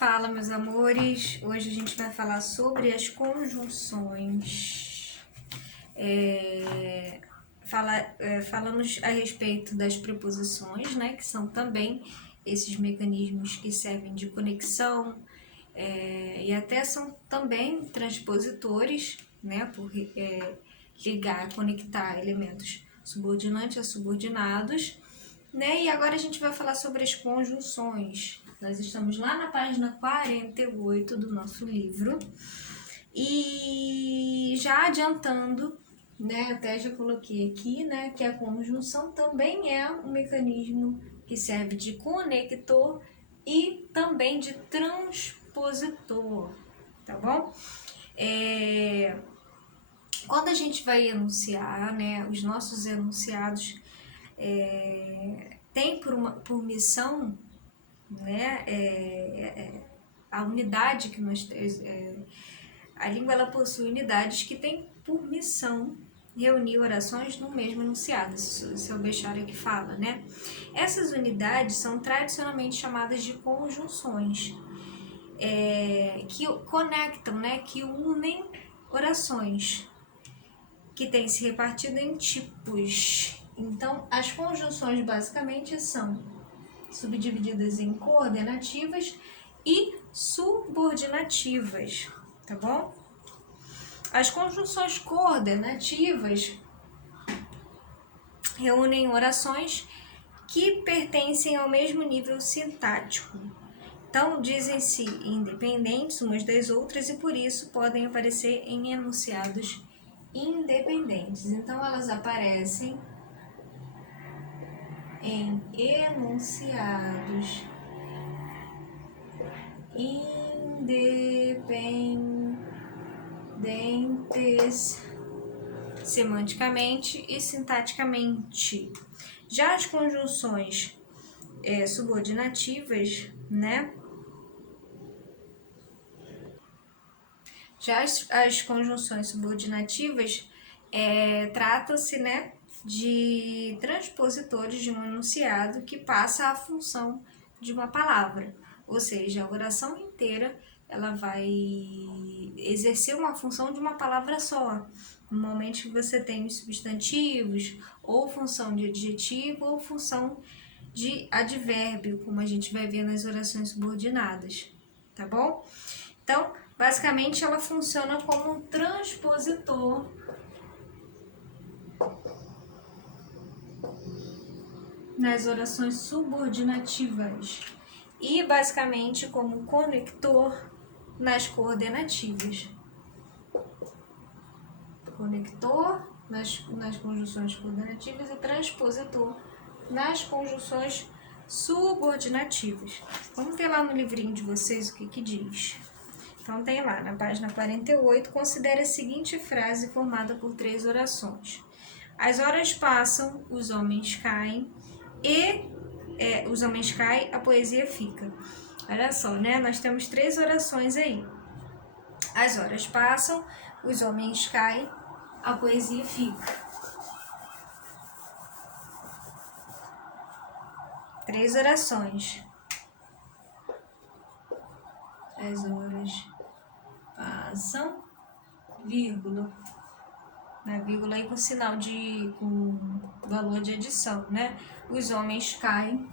Fala, meus amores. Hoje a gente vai falar sobre as conjunções. Falamos a respeito das preposições, né? Que são também esses mecanismos que servem de conexão e até são também transpositores, né? Por ligar, conectar elementos subordinantes a subordinados. Né? E agora a gente vai falar sobre as conjunções. Nós estamos lá na página 48 do nosso livro. E já adiantando, né, até já coloquei aqui, né, que a conjunção também é um mecanismo que serve de conector e também de transpositor, tá bom? Quando a gente vai enunciar, né, os nossos enunciados tem por missão, né, a unidade que nós a língua ela possui unidades que têm por missão reunir orações no mesmo enunciado. Esse é o Bechara que fala, né? Essas unidades são tradicionalmente chamadas de conjunções, que conectam, né, que unem orações que têm se repartido em tipos. Então, as conjunções basicamente são subdivididas em coordenativas e subordinativas, tá bom? As conjunções coordenativas reúnem orações que pertencem ao mesmo nível sintático. Então, dizem-se independentes umas das outras e por isso podem aparecer em enunciados independentes. Então, elas aparecem em enunciados independentes semanticamente e sintaticamente. Já as conjunções subordinativas, né? Já as conjunções subordinativas tratam-se, né, de transpositores de um enunciado que passa a função de uma palavra, ou seja, a oração inteira ela vai exercer uma função de uma palavra só. Normalmente você tem os substantivos, ou função de adjetivo, ou função de advérbio, como a gente vai ver nas orações subordinadas, tá bom? Então, basicamente ela funciona como um transpositor nas orações subordinativas e basicamente como conector nas coordenativas. Conector nas conjunções coordenativas e transpositor nas conjunções subordinativas. Vamos ver lá no livrinho de vocês o que diz. Então tem lá na página 48, considere a seguinte frase formada por 3 orações. As horas passam, os homens caem e os homens caem, a poesia fica. Olha só, né? Nós temos 3 orações aí. As horas passam, os homens caem, a poesia fica. 3 orações. As horas passam, vírgula. Na vírgula aí com sinal com valor de adição, né? Os homens caem,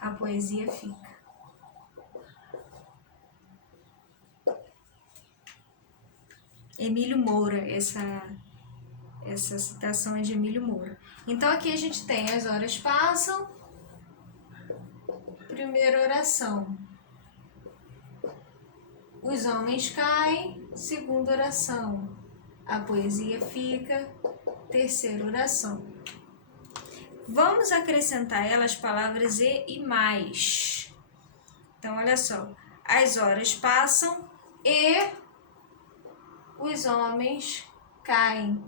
a poesia fica. Emílio Moura, essa citação é de Emílio Moura. Então aqui a gente tem as horas passam, primeira oração. Os homens caem, segunda oração. A poesia fica, terceira oração. Vamos acrescentar elas palavras e mais. Então, olha só. As horas passam e os homens caem,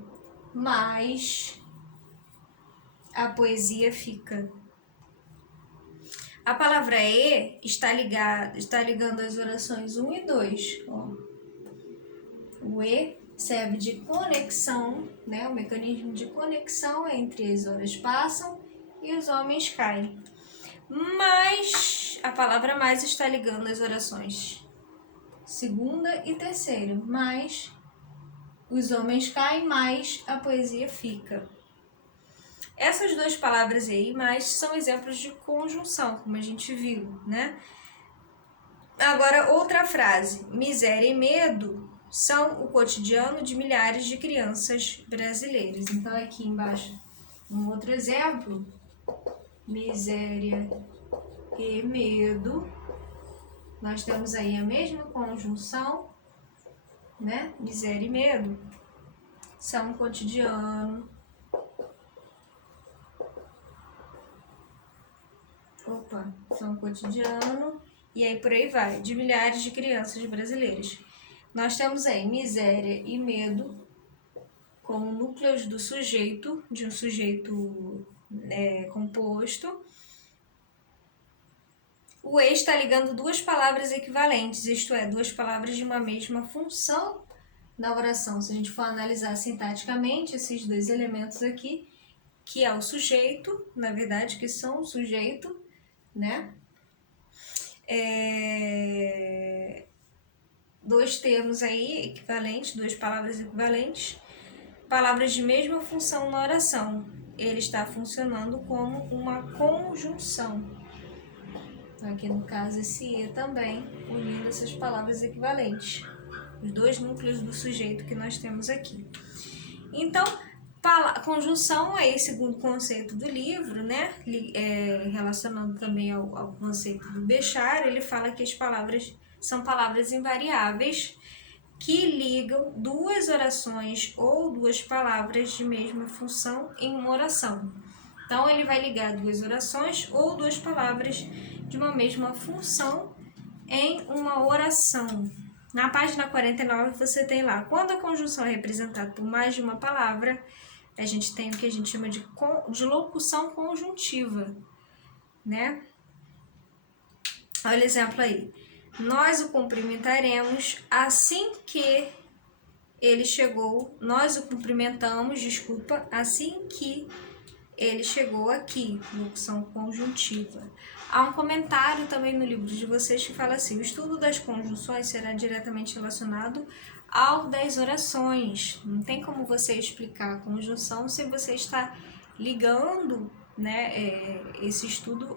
mas a poesia fica. A palavra está ligando as orações 1 e 2. Ó. O serve de conexão, né? O mecanismo de conexão entre as horas passam e os homens caem. Mas a palavra mais está ligando as orações segunda e terceira. Mas os homens caem, mas a poesia fica. Essas duas palavras aí, mais, são exemplos de conjunção, como a gente viu, né? Agora, outra frase. Miséria e medo são o cotidiano de milhares de crianças brasileiras. Então, aqui embaixo, um outro exemplo. Miséria e medo. Nós temos aí a mesma conjunção, né? Miséria e medo são o cotidiano. São o cotidiano. E aí por aí vai, de milhares de crianças brasileiras. Nós temos aí miséria e medo como núcleos do sujeito, de um sujeito composto. O e está ligando duas palavras equivalentes, isto é, duas palavras de uma mesma função na oração. Se a gente for analisar sintaticamente esses dois elementos aqui, que é o sujeito, na verdade, que são o sujeito, né? Dois termos aí equivalentes, duas palavras equivalentes, palavras de mesma função na oração. Ele está funcionando como uma conjunção. Aqui no caso esse e também, unindo essas palavras equivalentes. Os dois núcleos do sujeito que nós temos aqui. Então, conjunção é esse segundo conceito do livro, né? Relacionando também ao conceito do Béchar, ele fala que as palavras são palavras invariáveis que ligam duas orações ou duas palavras de mesma função em uma oração. Então, ele vai ligar duas orações ou duas palavras de uma mesma função em uma oração. Na página 49 você tem lá, quando a conjunção é representada por mais de uma palavra, a gente tem o que a gente chama de locução conjuntiva, né? Olha o exemplo aí. Nós o cumprimentaremos assim que ele chegou. Nós o cumprimentamos, assim que ele chegou aqui. Locução conjuntiva. Há um comentário também no livro de vocês que fala assim: o estudo das conjunções será diretamente relacionado ao das orações. Não tem como você explicar a conjunção se você está ligando, né, esse estudo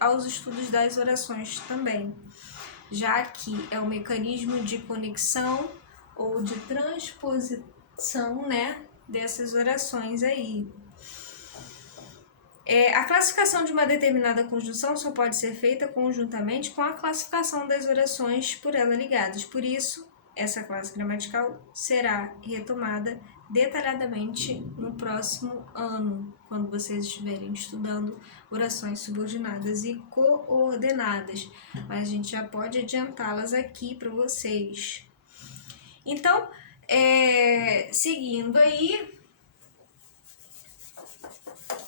aos estudos das orações também, já que é o mecanismo de conexão ou de transposição, né, dessas orações aí. A classificação de uma determinada conjunção só pode ser feita conjuntamente com a classificação das orações por ela ligadas. Por isso, essa classe gramatical será retomada detalhadamente no próximo ano, quando vocês estiverem estudando orações subordinadas e coordenadas. Mas a gente já pode adiantá-las aqui para vocês. Então, seguindo aí,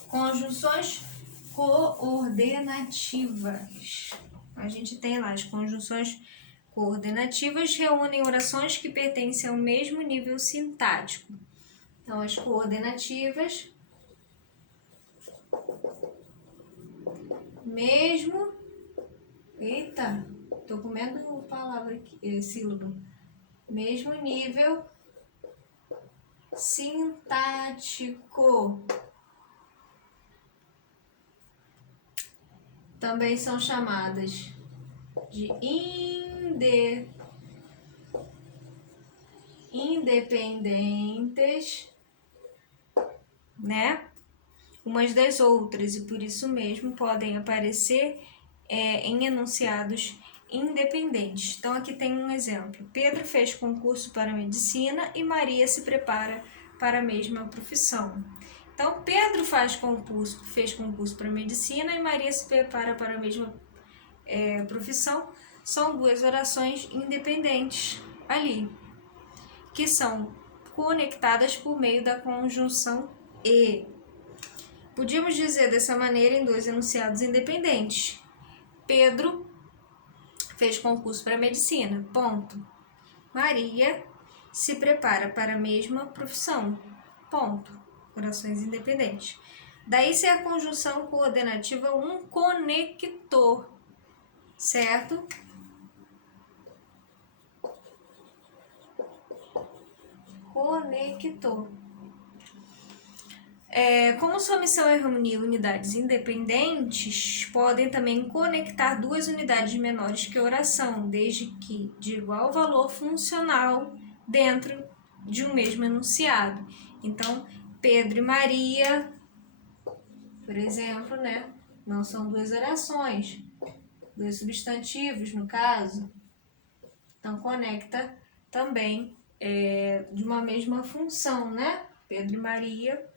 conjunções coordenativas. A gente tem lá as conjunções coordenativas, reúnem orações que pertencem ao mesmo nível sintático. Então, as coordenativas, mesmo... Eita, tô comendo palavra aqui, sílaba. Mesmo nível sintático. Também são chamadas de independentes, né? Umas das outras, e por isso mesmo podem aparecer em enunciados independentes. Então, aqui tem um exemplo. Pedro fez concurso para medicina e Maria se prepara para a mesma profissão. Então, Pedro fez concurso para medicina e Maria se prepara para a mesma profissão. São duas orações independentes ali, que são conectadas por meio da conjunção e. Podíamos dizer dessa maneira em dois enunciados independentes. Pedro fez concurso para medicina, ponto. Maria se prepara para a mesma profissão, ponto. Orações independentes. Daí ser a conjunção coordenativa um conector, certo? Conector. Como sua missão é reunir unidades independentes, podem também conectar duas unidades menores que a oração, desde que de igual valor funcional dentro de um mesmo enunciado. Então, Pedro e Maria, por exemplo, né? Não são duas orações, dois substantivos, no caso. Então, conecta também de uma mesma função, né? Pedro e Maria.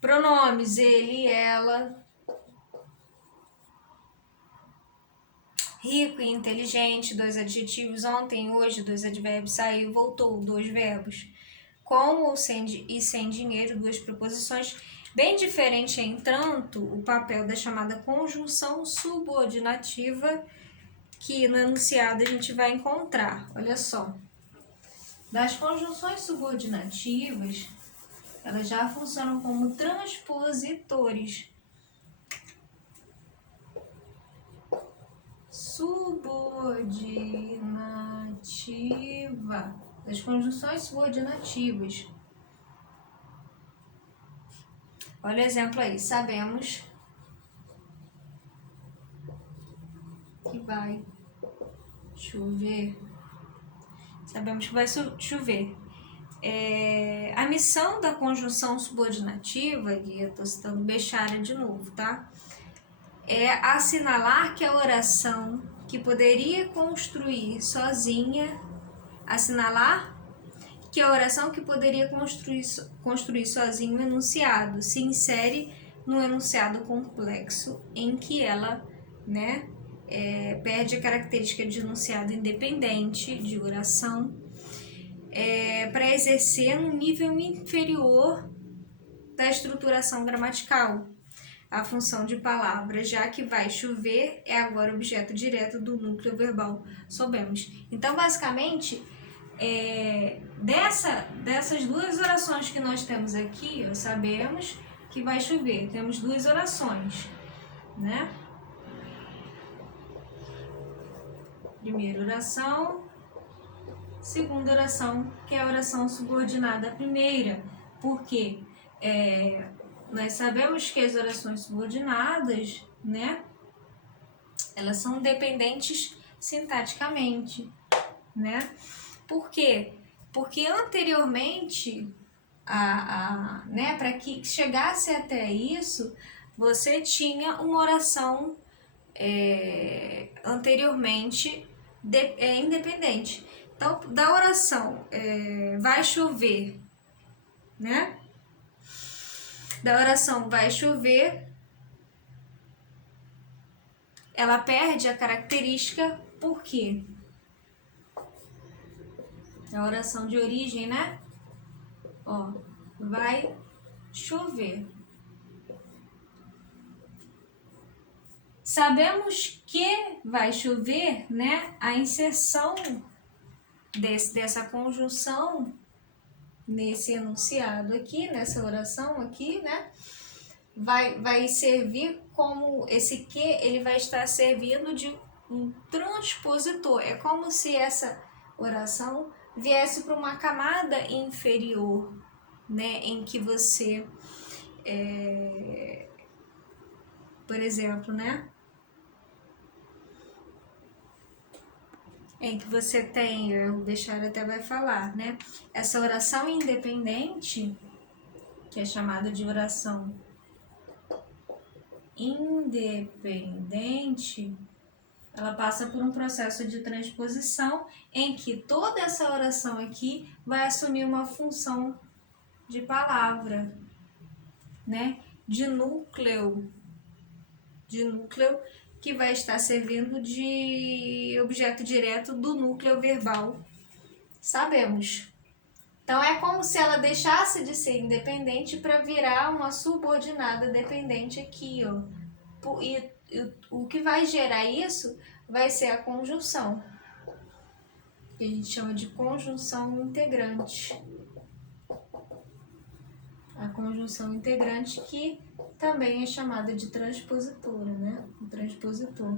Pronomes, ele, ela. Rico e inteligente, dois adjetivos. Ontem, hoje, dois advérbios. Saiu, voltou, dois verbos. Com ou sem, e sem dinheiro, duas preposições. Bem diferente, entanto, o papel da chamada conjunção subordinativa, que no enunciado a gente vai encontrar. Olha só. Das conjunções subordinativas, elas já funcionam como transpositores. Subordinativa. Das conjunções subordinativas. Olha o exemplo aí. Sabemos que vai chover. Sabemos que vai chover. A missão da conjunção subordinativa, e eu estou citando Bechara de novo, tá? É assinalar que a oração que poderia construir sozinha, sozinha o enunciado, se insere no enunciado complexo em que ela, né, perde a característica de enunciado independente de oração, para exercer um nível inferior da estruturação gramatical. A função de palavra, já que vai chover, é agora objeto direto do núcleo verbal, soubemos. Então, basicamente, dessas duas orações que nós temos aqui, sabemos que vai chover. Temos duas orações, né? Primeira oração, segunda oração, que é a oração subordinada à primeira. Por quê? Nós sabemos que as orações subordinadas, né, elas são dependentes sintaticamente, né? Por quê? Porque anteriormente, né, para que chegasse até isso, você tinha uma oração anteriormente independente. Então, da oração vai chover, né? Da oração vai chover, ela perde a característica, por quê? A oração de origem, né? Ó, vai chover. Sabemos que vai chover, né? A inserção dessa conjunção nesse enunciado aqui, nessa oração aqui, né? Vai servir como esse que, ele vai estar servindo de um transpositor. É como se essa oração viesse para uma camada inferior, né? Em que você, por exemplo, né? Em que você tem, o Bechara até vai falar, né? Essa oração independente, que é chamada de oração independente, ela passa por um processo de transposição em que toda essa oração aqui vai assumir uma função de palavra, né? De núcleo que vai estar servindo de objeto direto do núcleo verbal. Sabemos. Então, é como se ela deixasse de ser independente para virar uma subordinada dependente aqui, ó. E o que vai gerar isso vai ser a conjunção, que a gente chama de conjunção integrante. A conjunção integrante que também é chamada de transpositora, né? O transpositor.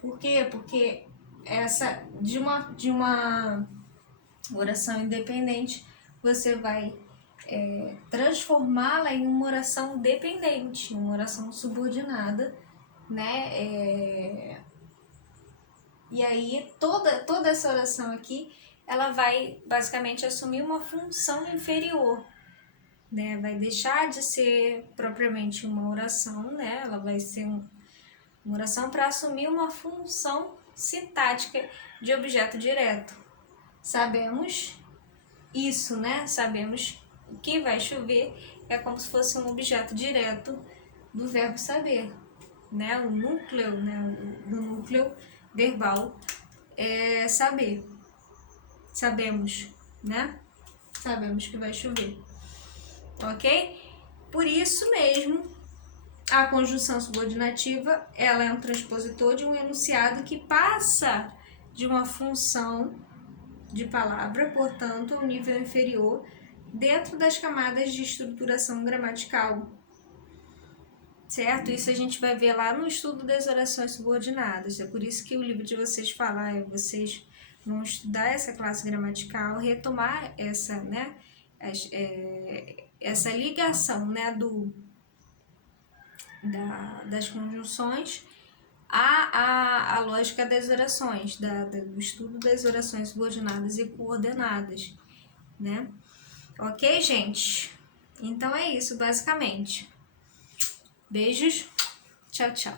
Por quê? Porque essa de uma oração independente, você vai transformá-la em uma oração dependente, uma oração subordinada, né? E aí toda essa oração aqui, ela vai basicamente assumir uma função inferior, né? Vai deixar de ser propriamente uma oração, né? Ela vai ser uma oração para assumir uma função sintática de objeto direto. Sabemos isso, né? Sabemos que vai chover é como se fosse um objeto direto do verbo saber, né? O núcleo, né? O núcleo verbal é saber. Sabemos, né? Sabemos que vai chover, ok? Por isso mesmo, a conjunção subordinativa, ela é um transpositor de um enunciado que passa de uma função de palavra, portanto, a um nível inferior dentro das camadas de estruturação gramatical, certo? Isso a gente vai ver lá no estudo das orações subordinadas. É por isso que o livro de vocês fala, vocês vão estudar essa classe gramatical, retomar essa, né, essa ligação, né, das conjunções a lógica das orações, do estudo das orações subordinadas e coordenadas, né? Ok, gente? Então é isso, basicamente. Beijos, tchau, tchau.